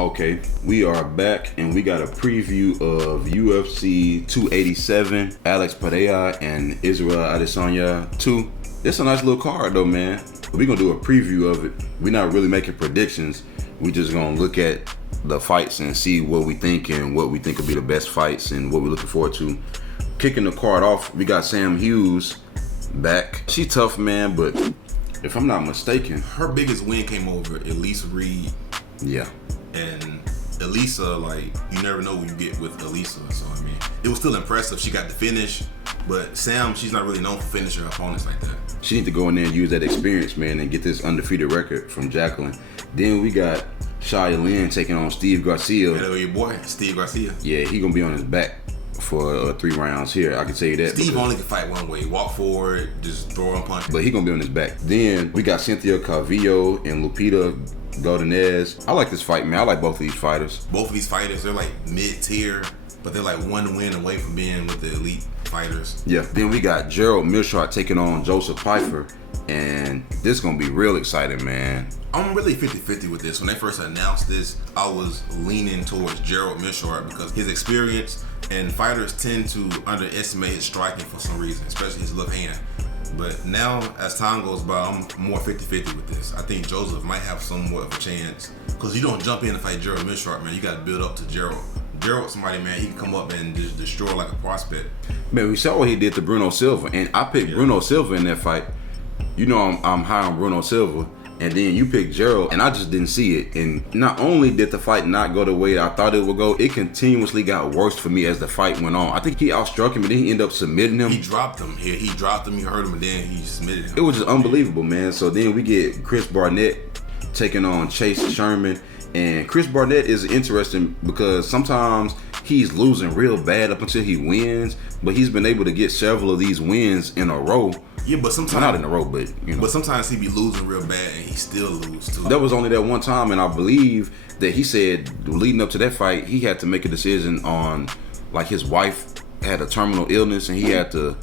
Okay, we are back and we got a preview of UFC 287, Alex Pereira and Israel Adesanya 2. It's a nice little card though, man. We're gonna do a preview of it. We're not really making predictions. We just gonna look at the fights and see what we think and what we think will be the best fights and what we're looking forward to. Kicking the card off, we got Sam Hughes back. She tough, man, but if I'm not mistaken, her biggest win came over Elisa Reed. Yeah. And Elisa, like, you never know what you get with Elisa. So, I mean, it was still impressive. She got the finish. But Sam, she's not really known for finishing her opponents like that. She need to go in there and use that experience, man, and get this undefeated record from Jacqueline. Then we got Shia Lynn taking on Steve Garcia. Hello, your boy, Steve Garcia. Yeah, he gonna be on his back for 3 rounds here. I can tell you that. Steve only can fight one way. Walk forward, just throw and punch. But he gonna be on his back. Then we got Cynthia Calvillo and Lupita Godinez. I like this fight, man. I like both of these fighters. Both of these fighters, they're like mid-tier, but they're like one win away from being with the elite fighters. Yeah. Then we got Gerald Meerschaert taking on Joseph Pyfer. And this is gonna be real exciting, man. I'm really 50-50 with this. When they first announced this, I was leaning towards Gerald Meerschaert because his experience, and fighters tend to underestimate his striking for some reason, especially his left hand. But now, as time goes by, I'm more 50-50 with this. I think Joseph might have somewhat of a chance. Because you don't jump in and fight Gerald Meerschaert, man. You got to build up to Gerald. Gerald's somebody, man, he can come up and just destroy like a prospect. Man, we saw what he did to Bruno Silva. And I picked Bruno Silva in that fight. You know I'm high on Bruno Silva. And then you picked Gerald, and I just didn't see it. And not only did the fight not go the way I thought it would go, it continuously got worse for me as the fight went on. I think he outstruck him, and then he ended up submitting him. He dropped him. He dropped him, he hurt him, and then he submitted him. It was just unbelievable, man. So then we get Chris Barnett taking on Chase Sherman. And Chris Barnett is interesting because sometimes he's losing real bad up until he wins, but he's been able to get several of these wins in a row. Yeah, but sometimes well, not in a row, but you know. But sometimes he be losing real bad and he still lose too. That was only that one time, and I believe that he said leading up to that fight, he had to make a decision on, like, his wife had a terminal illness, and he had to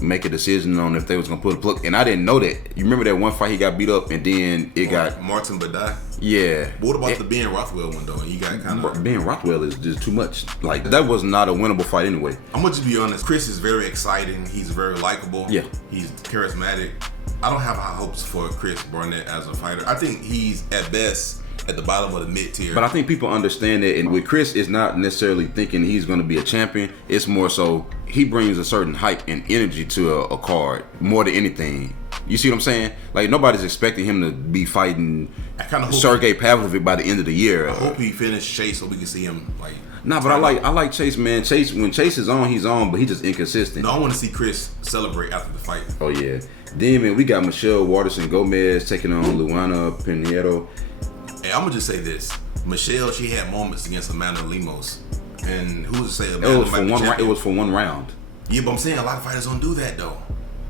make a decision on if they was gonna put a plug. And I didn't know that. You remember that one fight he got beat up, and then it got Martin Badai. Yeah. But what about the Ben Rothwell one though? You got kind of Ben Rothwell is just too much. Like, that was not a winnable fight anyway. I'm gonna just be honest. Chris is very exciting. He's very likable. Yeah. He's charismatic. I don't have high hopes for Chris Barnett as a fighter. I think he's at best at the bottom of the mid-tier. But I think people understand that, and with Chris, it's not necessarily thinking he's going to be a champion. It's more so he brings a certain hype and energy to a card more than anything. You see what I'm saying? Like, nobody's expecting him to be fighting Sergey Pavlovich by the end of the year. I hope he finished Chase so we can see him like. Nah, but I like Chase, man. Chase, when Chase is on, he's on, but he's just inconsistent. No, I want to see Chris celebrate after the fight. Oh yeah. Then, man, we got Michelle Waterson Gomez taking on Luana Pinheiro. Hey, I'm gonna just say this: Michelle, she had moments against Amanda Lemos, and who was to say It was for one round. Yeah, but I'm saying a lot of fighters don't do that though.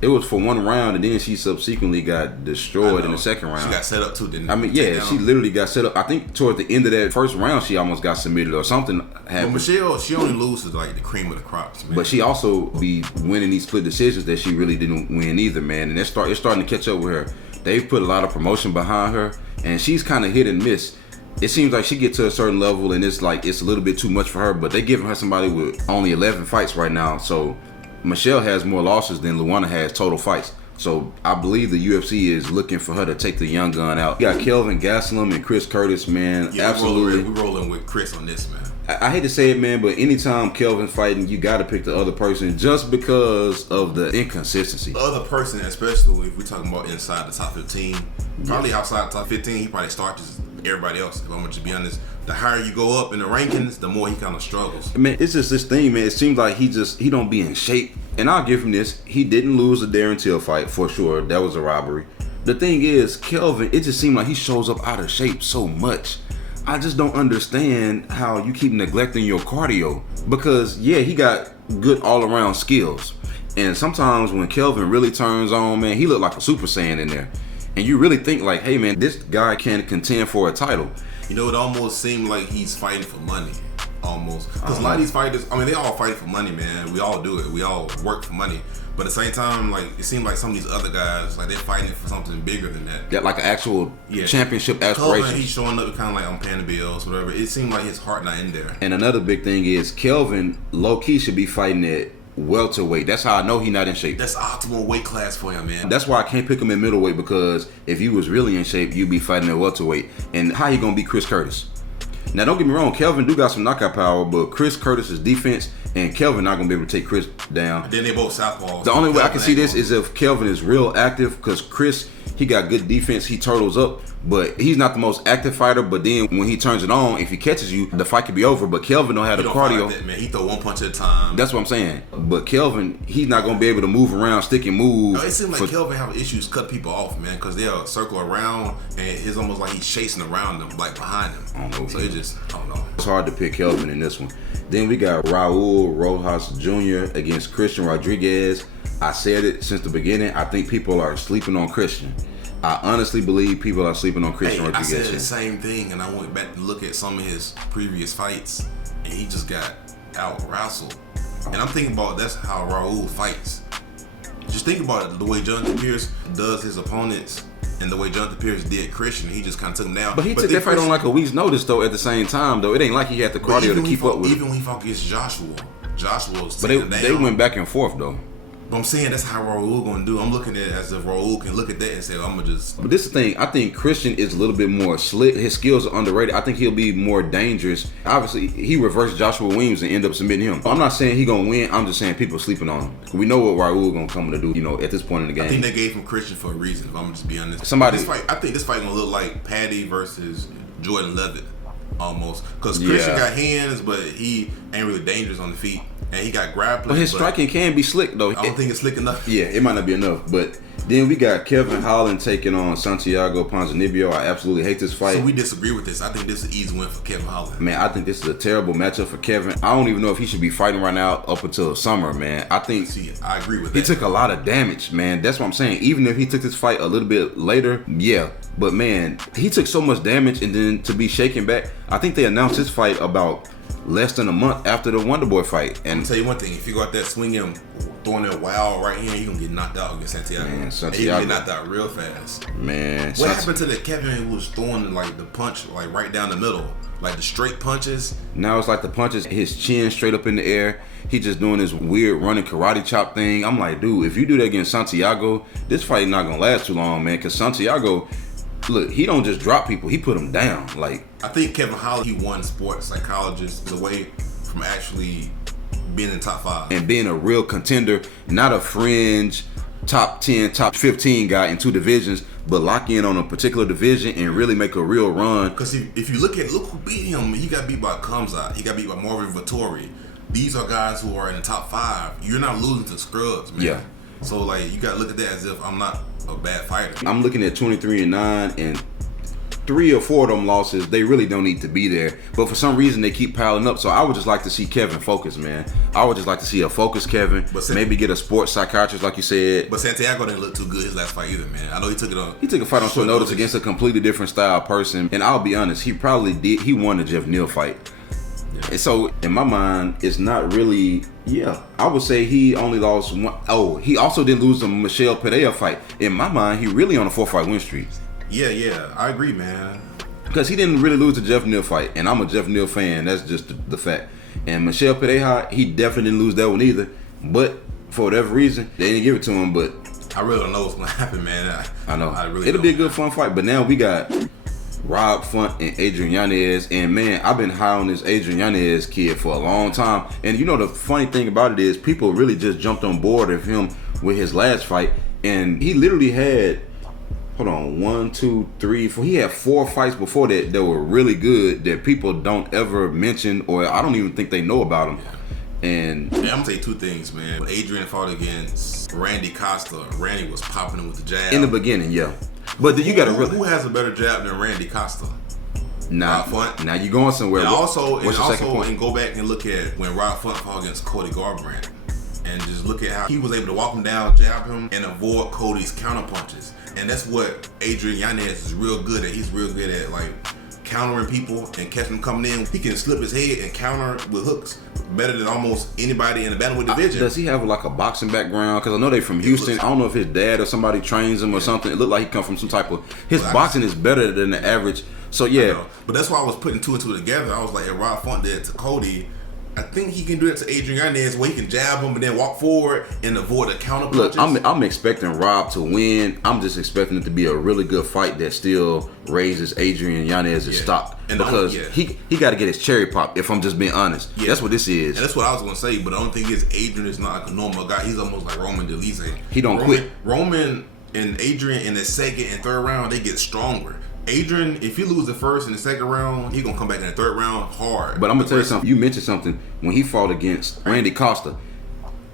It was for one round, and then she subsequently got destroyed in the second round. She got set up too, didn't I mean, yeah, she literally got set up. I think towards the end of that first round, she almost got submitted or something happened. But Michelle, she only loses like the cream of the crops, man. But she also be winning these split decisions that she really didn't win either, man. And it's starting to catch up with her. They've put a lot of promotion behind her, and she's kind of hit and miss. It seems like she gets to a certain level, and it's like it's a little bit too much for her. But they giving her somebody with only 11 fights right now, so Michelle has more losses than Luana has total fights. So I believe the UFC is looking for her to take the young gun out. You got Kelvin Gastelum and Chris Curtis, man. Yeah, absolutely. We're rolling with Chris on this, man. I hate to say it, man, but anytime Kelvin's fighting, you got to pick the other person just because of the inconsistency. The other person, especially if we're talking about inside the top 15, probably outside the top 15, he probably starts as everybody else. If I'm going to be honest, the higher you go up in the rankings, the more he kind of struggles. Man, it's just this thing, man. It seems like he don't be in shape. And I'll give him this. He didn't lose the Darren Till fight for sure. That was a robbery. The thing is, Kelvin, it just seemed like he shows up out of shape so much. I just don't understand how you keep neglecting your cardio. Because, yeah, he got good all-around skills. And sometimes when Kelvin really turns on, man, he looked like a Super Saiyan in there. And you really think like, hey, man, this guy can contend for a title. You know, it almost seemed like he's fighting for money. Almost. Because a lot of these fighters, I mean, they all fight for money, man. We all do it. We all work for money. But at the same time, like it seems like some of these other guys, like they're fighting for something bigger than that. That like an actual championship aspiration. He's showing up kind of like I'm paying the bills, whatever. It seemed like his heart not in there. And another big thing is Kelvin low key should be fighting at welterweight. That's how I know he's not in shape. That's optimal weight class for him, man. That's why I can't pick him in middleweight, because if you was really in shape, you'd be fighting at welterweight. And how you gonna beat Chris Curtis? Now don't get me wrong, Kelvin do got some knockout power, but Chris Curtis's defense and Kelvin not gonna be able to take Chris down. And then they both southpaws. The only way I can see this is if Kelvin is real active, because Chris, he got good defense, he turtles up, but he's not the most active fighter. But then when he turns it on, if he catches you, the fight could be over. But Kelvin don't have the cardio. Like that, man. He throw one punch at a time. That's what I'm saying. But Kelvin, he's not gonna be able to move around, stick and move. It seems like Kelvin have issues cut people off, man, because they'll circle around and it's almost like he's chasing around them, like behind them. I don't know. So I don't know. It's hard to pick Kelvin in this one. Then we got Raul Rosas Jr. against Christian Rodriguez. I said it since the beginning. I think people are sleeping on Christian. I honestly believe people are sleeping on Christian Rodriguez. I said the same thing, and I went back to look at some of his previous fights, and he just got out-wrestled. And I'm thinking about that's how Raul fights. Just think about it, the way Jonathan Pierce does his opponents and the way Jonathan Pierce did Christian, he just kind of took him down. But he took that fight on like a week's notice, though, at the same time, though. It ain't like he had the cardio to keep up with Even when he fought against Joshua was but they went back and forth, though. But I'm saying that's how Raul gonna do. I'm looking at it as if Raul can look at that and say, I'm gonna just. But this is the thing. I think Christian is a little bit more slick. His skills are underrated. I think he'll be more dangerous. Obviously, he reversed Joshua Williams and end up submitting him. I'm not saying he gonna win. I'm just saying people sleeping on him. We know what Raul gonna come to do. At this point in the game. I think they gave him Christian for a reason. If I'm just be honest. I think this fight gonna look like Paddy versus Jordan Levitt. Almost, because Christian got hands, but he ain't really dangerous on the feet, and he got grappling. But his striking can be slick, though. I don't think it's slick enough. Yeah, it might not be enough. But then we got Kelvin Holland taking on Santiago Ponzinibbio. I absolutely hate this fight. So we disagree with this. I think this is an easy win for Kelvin Holland. Man, I think this is a terrible matchup for Kelvin. I don't even know if he should be fighting right now up until summer, man. I think I agree with that. He took a lot of damage, man. That's what I'm saying. Even if he took this fight a little bit later, yeah. But man, he took so much damage, and then to be shaken back. I think they announced this fight about less than a month after the Wonderboy fight. And I'll tell you one thing: if you go out there swinging, throwing that wild right hand, you're gonna get knocked out against Santiago. Man, Santiago. And you get knocked out real fast. Man, what happened to the Kelvin who was throwing like the punch like right down the middle, like the straight punches? Now it's like the punches, his chin straight up in the air. He just doing this weird running karate chop thing. I'm like, dude, if you do that against Santiago, this fight not gonna last too long, man. Because Santiago, look, he don't just drop people; he put them down. Like, I think Kelvin Holland, he won sports psychologist away from actually being in top 5 and being a real contender, not a fringe top 10, top 15 guy in 2 divisions, but lock in on a particular division and really make a real run. Because if you look who beat him, he got beat by Kamzat, he got beat by Marvin Vettori. These are guys who are in the top 5. You're not losing to scrubs, man. Yeah. So like you gotta look at that as if I'm not a bad fighter. I'm looking at 23-9, and 3 or 4 of them losses, they really don't need to be there. But for some reason, they keep piling up. So I would just like to see Kelvin focus, man. I would just like to see a focused Kelvin. Maybe get a sports psychiatrist, like you said. But Santiago didn't look too good his last fight either, man. I know he took it on. He took a fight on short notice against a completely different style person. And I'll be honest, he probably did. He won the Jeff Neal fight. Yeah. And so in my mind, it's not really. Yeah, I would say he only lost one. Oh, he also didn't lose the Michelle Pereira fight. In my mind, he really on a 4-fight win streak. Yeah, I agree, man. Because he didn't really lose the Jeff Neal fight, and I'm a Jeff Neal fan. That's just the fact. And Michelle Pereira, he definitely didn't lose that one either. But for whatever reason, they didn't give it to him. But I really don't know what's gonna happen, man. I know. It'll be a good fun fight. But now we got Rob Font and Adrian Yanez, and man, I've been high on this Adrian Yanez kid for a long time. And you know the funny thing about it is, people really just jumped on board of him with his last fight, and he literally had. Hold on, 1, 2, 3, 4. He had 4 fights before that were really good that people don't ever mention, or I don't even think they know about him. And I'm gonna say 2 things, man. When Adrian fought against Randy Costa, Randy was popping him with the jab. In the beginning, yeah. But then you gotta really. Who has a better jab than Randy Costa? Rob Font. Now you're going somewhere. And also, and go back and look at when Rob Font fought against Cody Garbrandt, and just look at how he was able to walk him down, jab him, and avoid Cody's counter punches. And that's what Adrian Yanez is real good at. He's real good at like countering people and catching them coming in. He can slip his head and counter with hooks better than almost anybody in the bantamweight division. Does he have like a boxing background? Because I know they from Houston. I don't know if his dad or somebody trains him or something. It looked like he come from some type of. His boxing is better than the average. So yeah, but that's why I was putting two and two together. I was like, if Rob Font did it to Cody, I think he can do it to Adrian Yanez, where he can jab him and then walk forward and avoid the counter punches. Look, I'm expecting Rob to win. I'm just expecting it to be a really good fight that still raises Adrian Yanez's stock. And because he got to get his cherry pop, if I'm just being honest. Yeah. That's what this is. And that's what I was going to say, but the only thing is Adrian is not like a normal guy. He's almost like Roman Delise. He don't quit. Roman and Adrian in the second and third round, they get stronger. Adrian, if you lose the first and the second round, he's going to come back in the third round hard. But I'm going to tell you something. You mentioned something when he fought against Randy Costa.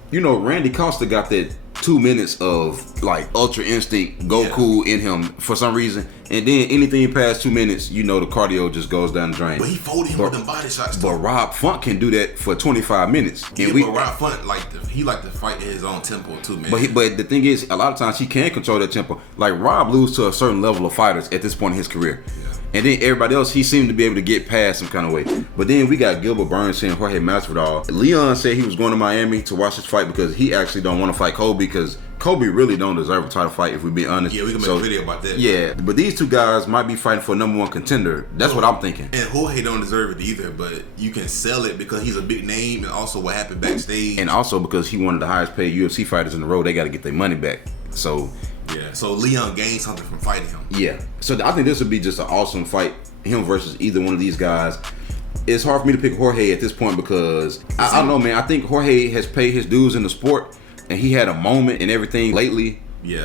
You know, Randy Costa got that 2 minutes of like ultra instinct Goku in him for some reason. And then anything past 2 minutes, you know, the cardio just goes down the drain. But he folded him with them body shots too. But Rob Font can do that for 25 minutes. Yeah, but Rob Font, he like to fight at his own tempo too, man. But the thing is, a lot of times he can control that tempo. Like Rob loses to a certain level of fighters at this point in his career. Yeah. And then everybody else, he seemed to be able to get past some kind of way. But then we got Gilbert Burns and Jorge Masvidal. Leon said he was going to Miami to watch this fight because he actually don't want to fight Kobe because Kobe really don't deserve a title fight, if we be honest. Yeah, we can make a video about that. Yeah, but these two guys might be fighting for a #1 contender. That's what I'm thinking. And Jorge don't deserve it either, but you can sell it because he's a big name and also what happened backstage. And also because he one of the highest paid UFC fighters in the world. They got to get their money back. So... yeah, so Leon gained something from fighting him. Yeah, so I think this would be just an awesome fight, him versus either one of these guys. It's hard for me to pick Jorge at this point because, I don't know, man. I think Jorge has paid his dues in the sport, and he had a moment and everything lately,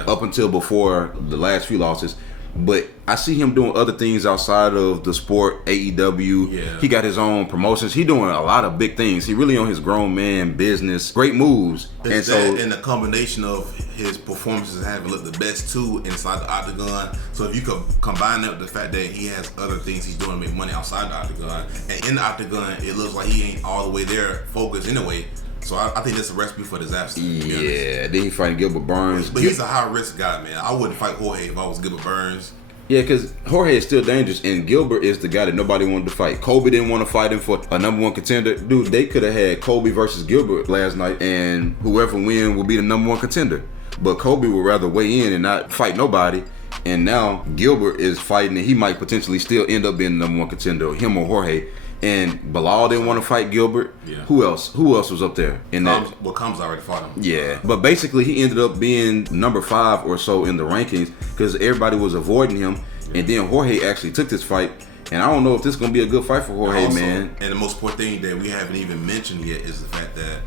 up until before the last few losses. But I see him doing other things outside of the sport, AEW. Yeah. He got his own promotions. He doing a lot of big things. He really on his grown man business. Great moves. It's and the combination of his performances having looked the best too inside the octagon. So if you could combine that with the fact that he has other things he's doing to make money outside the octagon, and in the octagon it looks like he ain't all the way there focused anyway. So I think that's a recipe for disaster. Yeah, then he fighting Gilbert Burns. But he's a high risk guy, man. I wouldn't fight Jorge if I was Gilbert Burns. Yeah, because Jorge is still dangerous, and Gilbert is the guy that nobody wanted to fight. Kobe didn't want to fight him for a #1 contender. Dude, they could have had Kobe versus Gilbert last night, and whoever win will be the #1 contender. But Kobe would rather weigh in and not fight nobody. And now Gilbert is fighting, and he might potentially still end up being the #1 contender, him or Jorge. And Bilal didn't want to fight Gilbert. Yeah. Who else? Who else was up there in that? Well, Combs already fought him. Yeah. But basically, he ended up being number 5 or so in the rankings because everybody was avoiding him. Yeah. And then Jorge actually took this fight. And I don't know if this is going to be a good fight for Jorge, also, man. And the most important thing that we haven't even mentioned yet is the fact that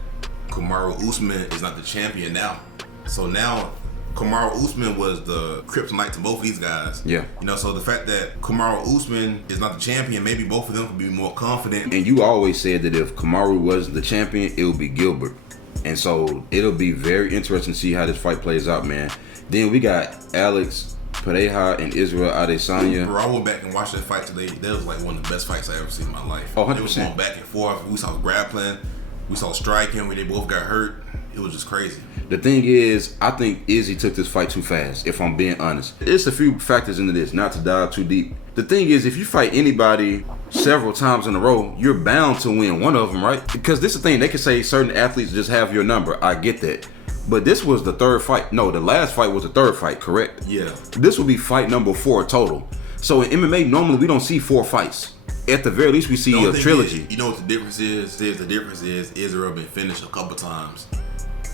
Kamaru Usman is not the champion now. So now Kamaru Usman was the kryptonite to both of these guys. Yeah. You know, so the fact that Kamaru Usman is not the champion, maybe both of them could be more confident. And you always said that if Kamaru wasn't the champion, it would be Gilbert. And so it'll be very interesting to see how this fight plays out, man. Then we got Alex Pereira and Israel Adesanya. Bro, I went back and watched that fight today. That was like one of the best fights I ever seen in my life. Oh, 100%. It was going back and forth. We saw grappling. We saw striking where they both got hurt. It was just crazy. The thing is, I think Izzy took this fight too fast, if I'm being honest. It's a few factors into this, not to dive too deep. The thing is, if you fight anybody several times in a row, you're bound to win one of them, right? Because this is the thing, they can say certain athletes just have your number. I get that. But this was the third fight. No, the last fight was the third fight, correct? Yeah. This would be fight number 4 total. So in MMA, normally we don't see 4 fights. At the very least, we see a trilogy. You know what the difference is? The difference is Israel been finished a couple times.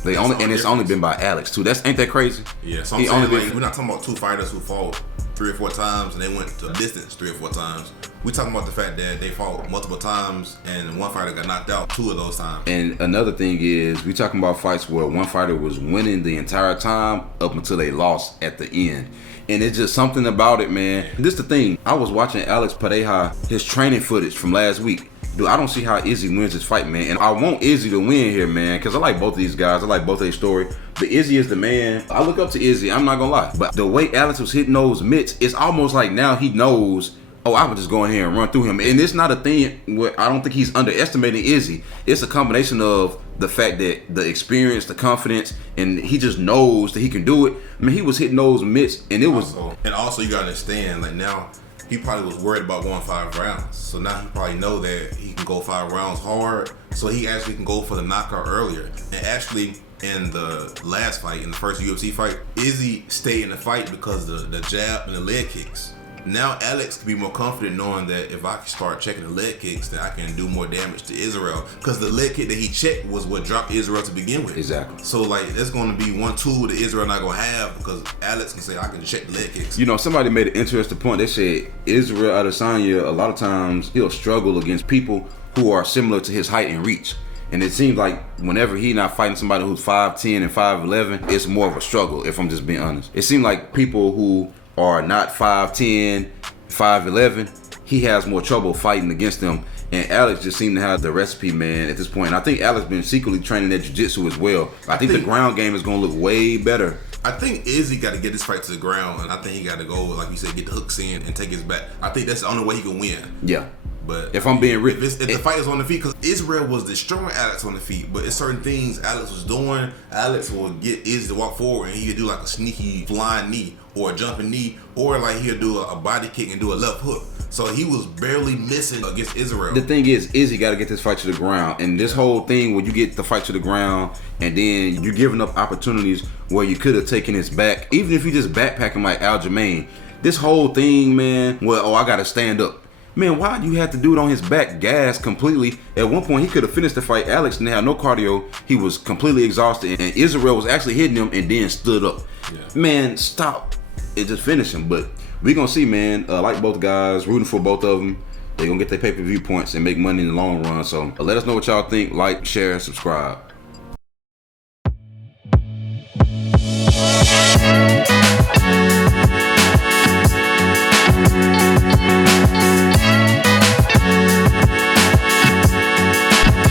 It's only been by Alex too. Ain't that crazy? Yeah, so I'm saying, like, we're not talking about 2 fighters who fought 3 or 4 times and they went to distance 3 or 4 times. We're talking about the fact that they fought multiple times and one fighter got knocked out 2 of those times. And another thing is, we're talking about fights where one fighter was winning the entire time up until they lost at the end. And it's just something about it, man. This is the thing. I was watching Alex Pereira, his training footage from last week. Dude, I don't see how Izzy wins this fight, man. And I want Izzy to win here, man, because I like both of these guys. I like both their story. But Izzy is the man. I look up to Izzy. I'm not going to lie. But the way Alex was hitting those mitts, it's almost like now he knows, oh, I would just go in here and run through him. And it's not a thing where I don't think he's underestimating Izzy. It's a combination of the fact that the experience, the confidence, and he just knows that he can do it. I mean, he was hitting those mitts, and it was... And also, you got to understand, like, now he probably was worried about going 5 rounds. So now he probably know that he can go 5 rounds hard. So he actually can go for the knockout earlier. And actually, in the last fight, in the first UFC fight, Izzy stayed in the fight because of the jab and the leg kicks. Now Alex can be more confident knowing that if I can start checking the leg kicks, then I can do more damage to Israel. Because the leg kick that he checked was what dropped Israel to begin with. Exactly. So like, that's going to be one tool that Israel not going to have, because Alex can say, I can check the leg kicks. You know, somebody made an interesting point. They said Israel Adesanya, a lot of times he'll struggle against people who are similar to his height and reach. And it seems like whenever he's not fighting somebody who's 5'10 and 5'11, it's more of a struggle, if I'm just being honest. It seems like people who are not 5'10, 5'11, he has more trouble fighting against them. And Alex just seemed to have the recipe, man, at this point. And I think Alex been secretly training at jiu-jitsu as well. I think the ground game is going to look way better. I think Izzy got to get this fight to the ground, and I think he got to go, like you said, get the hooks in and take his back. I think that's the only way he can win. Yeah. But if I'm being real, if the fight is on the feet, because Israel was destroying Alex on the feet, but it's certain things Alex was doing. Alex will get Izzy to walk forward, and he could do like a sneaky flying knee or a jumping knee, or like he'll do a body kick and do a left hook. So he was barely missing against Israel. The thing is, Izzy got to get this fight to the ground, and this whole thing where you get the fight to the ground, and then you're giving up opportunities where you could have taken his back, even if you just backpack him like Aljamain. This whole thing, man. Well, I got to stand up. Man, why do you have to do it on his back, gas completely? At one point, he could have finished the fight. Alex didn't have no cardio. He was completely exhausted, and Israel was actually hitting him and then stood up. Yeah. Man, stop. It just finished him. But we're going to see, man. Like both guys, rooting for both of them. They're going to get their pay-per-view points and make money in the long run. So let us know what y'all think. Like, share, subscribe.